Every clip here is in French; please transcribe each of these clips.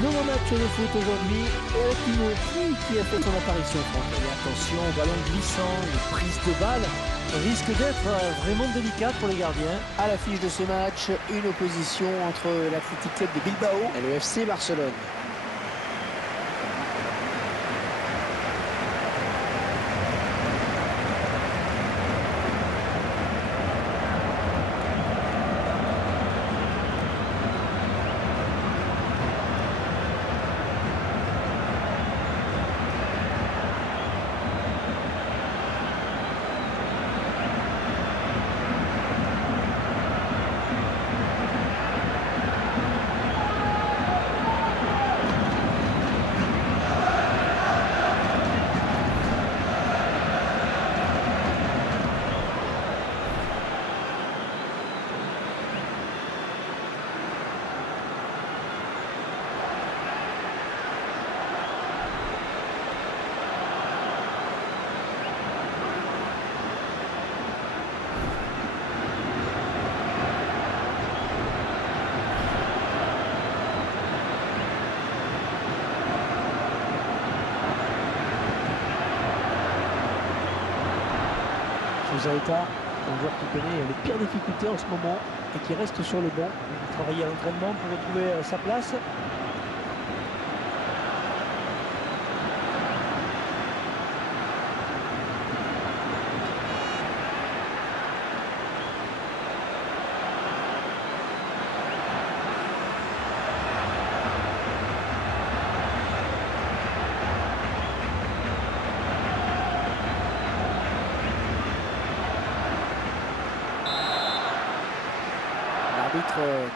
Nouveau match de foot aujourd'hui et avec une pluie qui a fait son apparition, Franck. Et attention, ballon glissant, les prises de balles risquent d'être vraiment délicates pour les gardiens. À l'affiche de ce match, une opposition entre l'Athletic Club de Bilbao et le FC Barcelone. Zaeta, un joueur qui connaît les pires difficultés en ce moment et qui reste sur le banc. Il va travailler à l'entraînement pour retrouver sa place.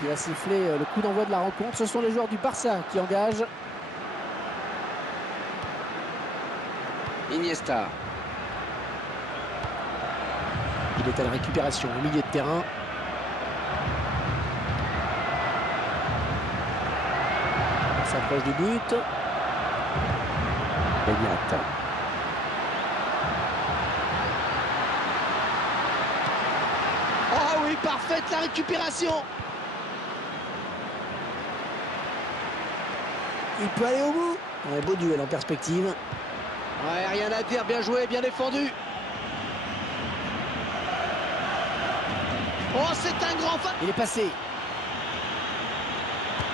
Qui va siffler le coup d'envoi de la rencontre. Ce sont les joueurs du Barça qui engagent. Iniesta. Il est à la récupération au milieu de terrain. On s'approche du but. Beñat. Oh oui, parfaite la récupération. Il peut aller au bout. Un beau duel en perspective. Ouais, rien à dire, bien joué, bien défendu. Oh, c'est un grand fan. Il est passé.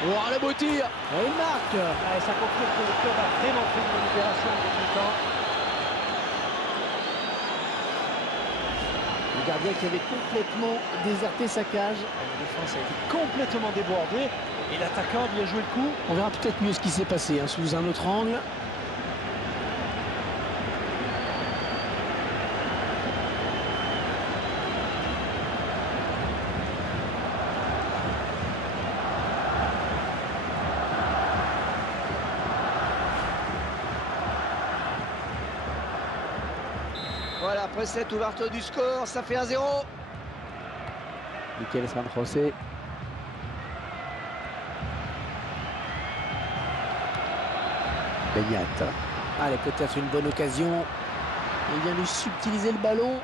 Oh, le beau tir. Et il marque. Ouais, ça confirme que le club a vraiment fait une bonne opération en début de temps. Le gardien qui avait complètement déserté sa cage. La défense a été complètement débordée. Et l'attaquant a bien joué le coup. On verra peut-être mieux ce qui s'est passé sous un autre angle. Voilà, après cette ouverture du score, ça fait 1-0. Mikel San José. Beñat. Allez, peut-être une bonne occasion. Il vient lui subtiliser le ballon.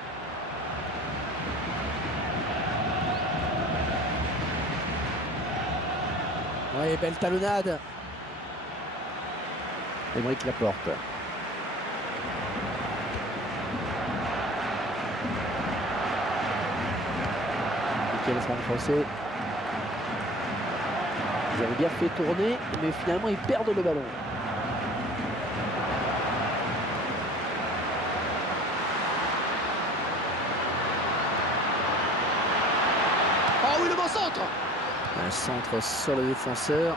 Ouais, belle talonnade. Aymeric Laporte. Mikel San José. Ils avaient bien fait tourner, mais finalement ils perdent le ballon. Oh oui, le bon centre. Un centre sur le défenseur.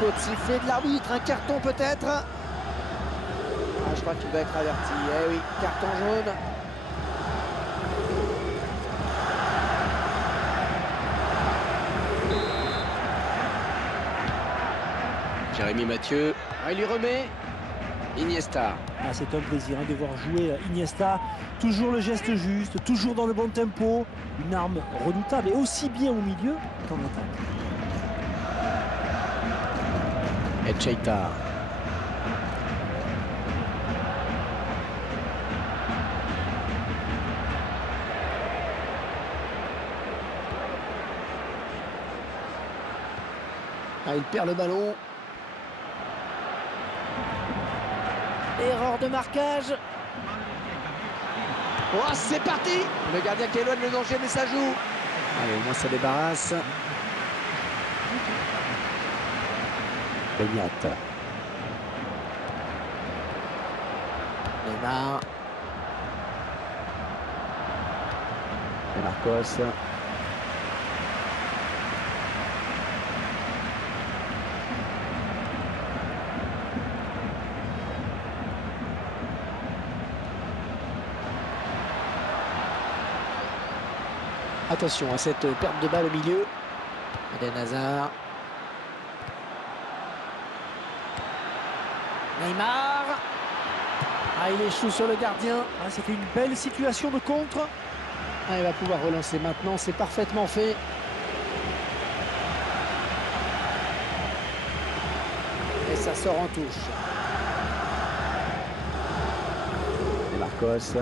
Côte sifflée de l'arbitre, un carton peut-être. Ah, je crois qu'il va être averti. Eh oui, carton jaune. Jérémy Mathieu. Ah, il lui remet. Iniesta. Ah, c'est un plaisir de voir jouer Iniesta. Toujours le geste juste, toujours dans le bon tempo. Une arme redoutable et aussi bien au milieu qu'en attaque. Etxeita. Ah, il perd le ballon. Erreur de marquage. Oh, c'est parti. Le gardien qui éloigne le danger, mais ça joue. Allez, au moins ça débarrasse. Beignet. Neymar. Et Marcos. Attention à cette perte de balle au milieu. Eden Hazard. Neymar. Ah, il échoue sur le gardien. Ah, c'était une belle situation de contre. Ah, il va pouvoir relancer maintenant, c'est parfaitement fait. Et ça sort en touche. Et Marcos.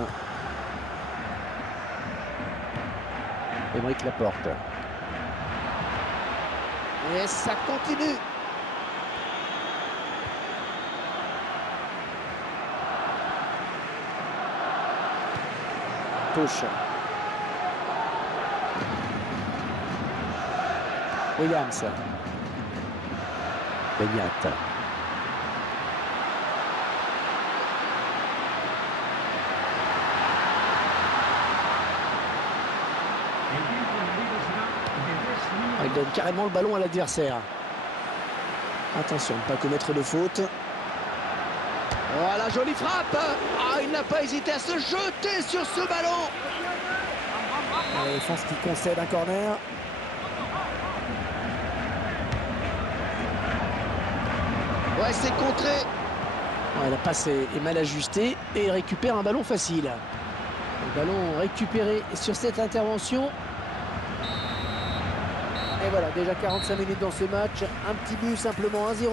Aymeric Laporte. Et ça continue. Touche. Williams. Beignet. Ah, il donne carrément le ballon à l'adversaire. Attention, ne pas commettre de faute. Oh, la jolie frappe. Ah, il n'a pas hésité à se jeter sur ce ballon. La défense qui concède un corner. Ouais, c'est contré. Ouais, la passe est mal ajustée et il récupère un ballon facile. Le ballon récupéré sur cette intervention. Et voilà, déjà 45 minutes dans ce match. Un petit but, simplement 1-0.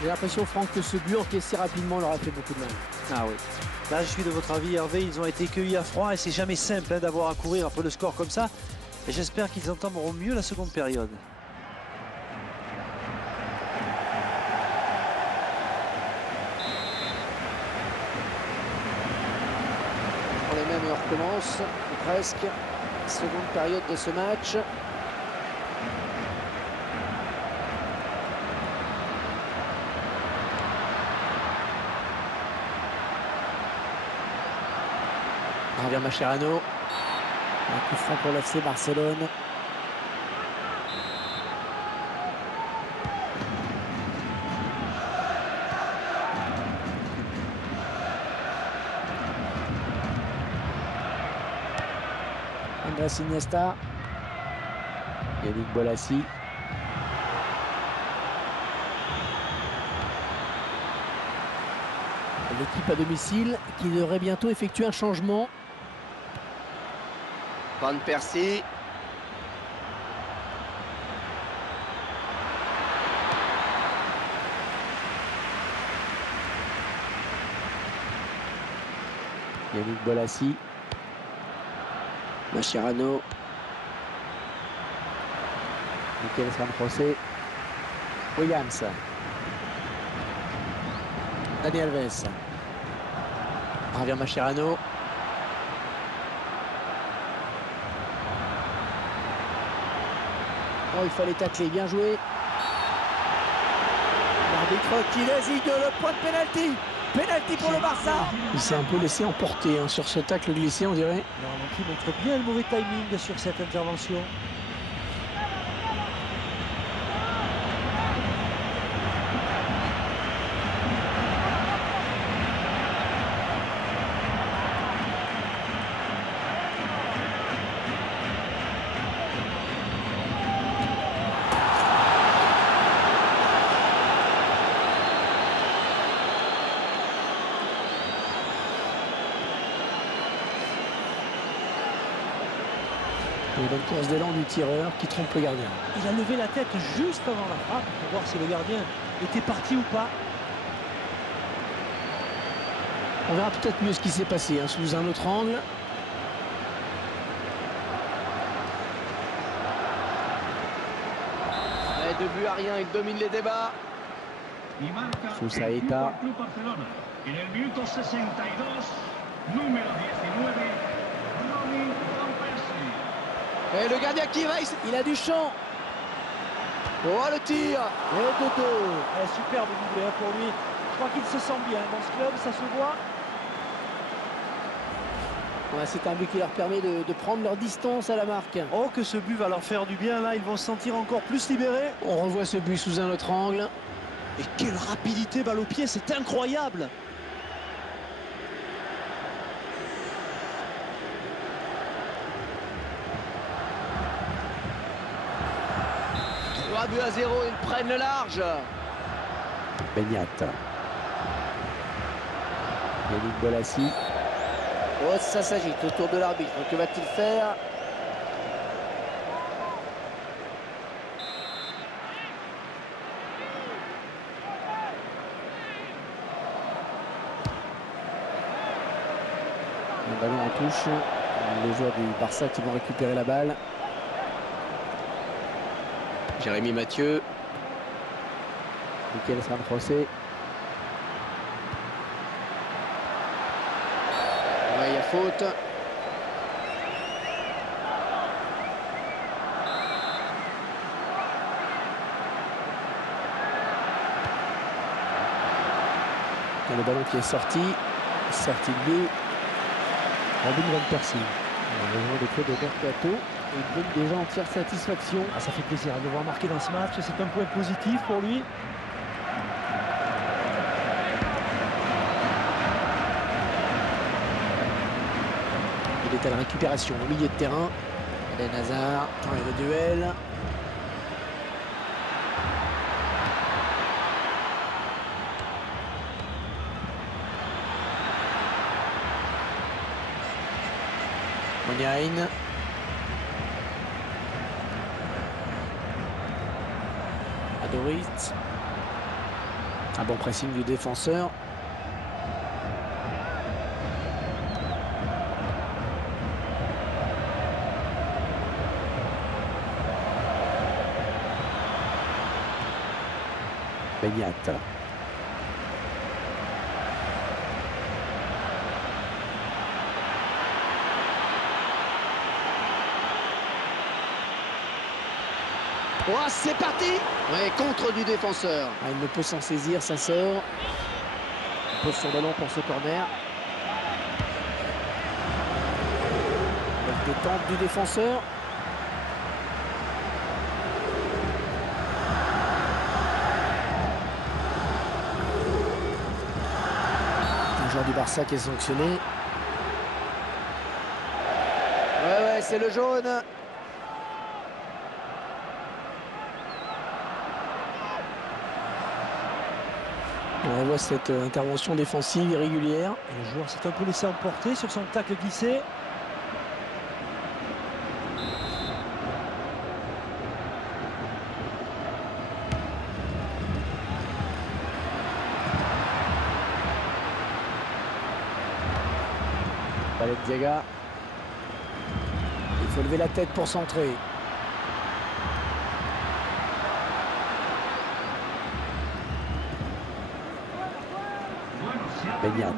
J'ai l'impression, Franck, que ce but encaissé rapidement leur a fait beaucoup de mal. Ah oui. Là, je suis de votre avis, Hervé. Ils ont été cueillis à froid et c'est jamais simple hein, d'avoir à courir après le score comme ça. Et j'espère qu'ils entameront mieux la seconde période. On les mêmes et on recommence. Ou presque. Seconde période de ce match. Javier Mascherano. Un coup franc pour l'FC Barcelone. Andrés Iniesta. Yannick Bolasie. L'équipe à domicile qui devrait bientôt effectuer un changement. Van Persie. Yannick Bolasie. Mascherano. Mikel San José. Williams. Dani Alves. Javier Mascherano. Oh, il fallait tacler, bien joué. L'arbitre qui désigne le point de pénalty. Pénalty pour le Barça. Il s'est un peu laissé emporter hein, sur ce tacle glissé, on dirait. Non, qui montre bien le mauvais timing sur cette intervention. Une bonne course d'élan du tireur qui trompe le gardien. Il a levé la tête juste avant la frappe pour voir si le gardien était parti ou pas. On verra peut-être mieux ce qui s'est passé hein, sous un autre angle. 2 buts à rien, il domine les débats. Sousaeta. Et le gardien qui va, il a du champ. Oh, le tir. Et de dos. Superbe doublé pour lui. Je crois qu'il se sent bien dans ce club, ça se voit. Ouais, c'est un but qui leur permet de prendre leur distance à la marque. Oh, que ce but va leur faire du bien, là, ils vont se sentir encore plus libérés. On revoit ce but sous un autre angle. Et quelle rapidité, balle au pied, c'est incroyable. Buts à 0, ils prennent le large. Benyat. Yannick Bolassi. Oh, ça s'agite autour de l'arbitre. Que va-t-il faire? Le ballon en touche. Les joueurs du Barça qui vont récupérer la balle. Jérémy Mathieu. Mikel San José. Ouais, il y a faute. Il y a le ballon qui est sorti. Sorti de but. Robin Van Persie. Le joueur de club de Mercato. Il donne déjà entière satisfaction. Ah, ça fait plaisir de le voir marquer dans ce match. C'est un point positif pour lui. Il est à la récupération au milieu de terrain. Eden Hazard. Et le duel. Moniain. Adorit. Un bon pressing du défenseur. Benyat. Oh, c'est parti. Ouais, contre du défenseur. Ah, il ne peut s'en saisir, ça sort. Il pose son ballon pour ce corner. La détente du défenseur. Un joueur du Barça qui est sanctionné. Ouais, c'est le jaune. On voit cette intervention défensive irrégulière. Le joueur s'est un peu laissé emporter sur son tacle glissé. Balenciaga. Il faut lever la tête pour centrer. Benyat.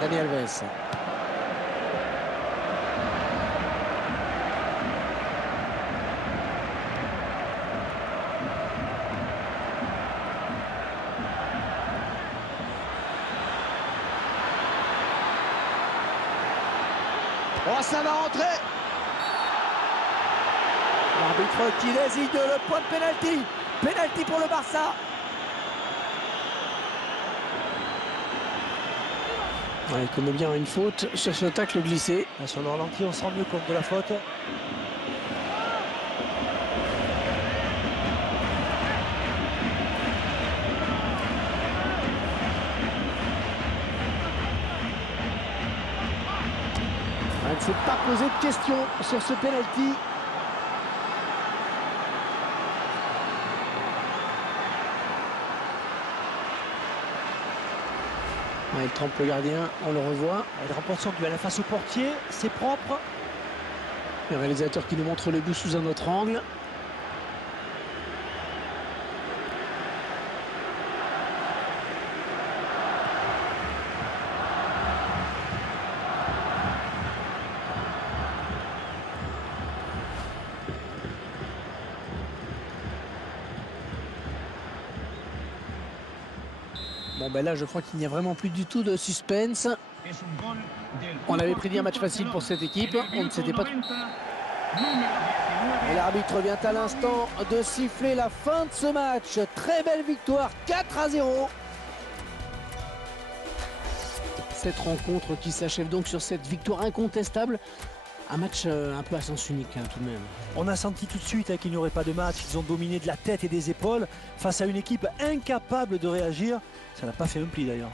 Dani Alves. Oh, ça va rentrer. L'arbitre qui désigne le point de pénalty. Pénalty pour le Barça. Ouais, il connaît bien une faute sur ce tacle glissé. Sur le ralenti, on se rend mieux compte de la faute. Il ne s'est pas posé de questions sur ce pénalty. il trempe le gardien, on le revoit. Il remporte son duel face au portier, c'est propre. Le réalisateur qui nous montre le but sous un autre angle. Bon ben là je crois qu'il n'y a vraiment plus du tout de suspense. On avait prédit un match facile pour cette équipe, on ne s'était pas... Et l'arbitre vient à l'instant de siffler la fin de ce match. Très belle victoire, 4-0. Cette rencontre qui s'achève donc sur cette victoire incontestable. Un match un peu à sens unique tout de même. On a senti tout de suite qu'il n'y aurait pas de match. Ils ont dominé de la tête et des épaules face à une équipe incapable de réagir. Ça n'a pas fait un pli d'ailleurs.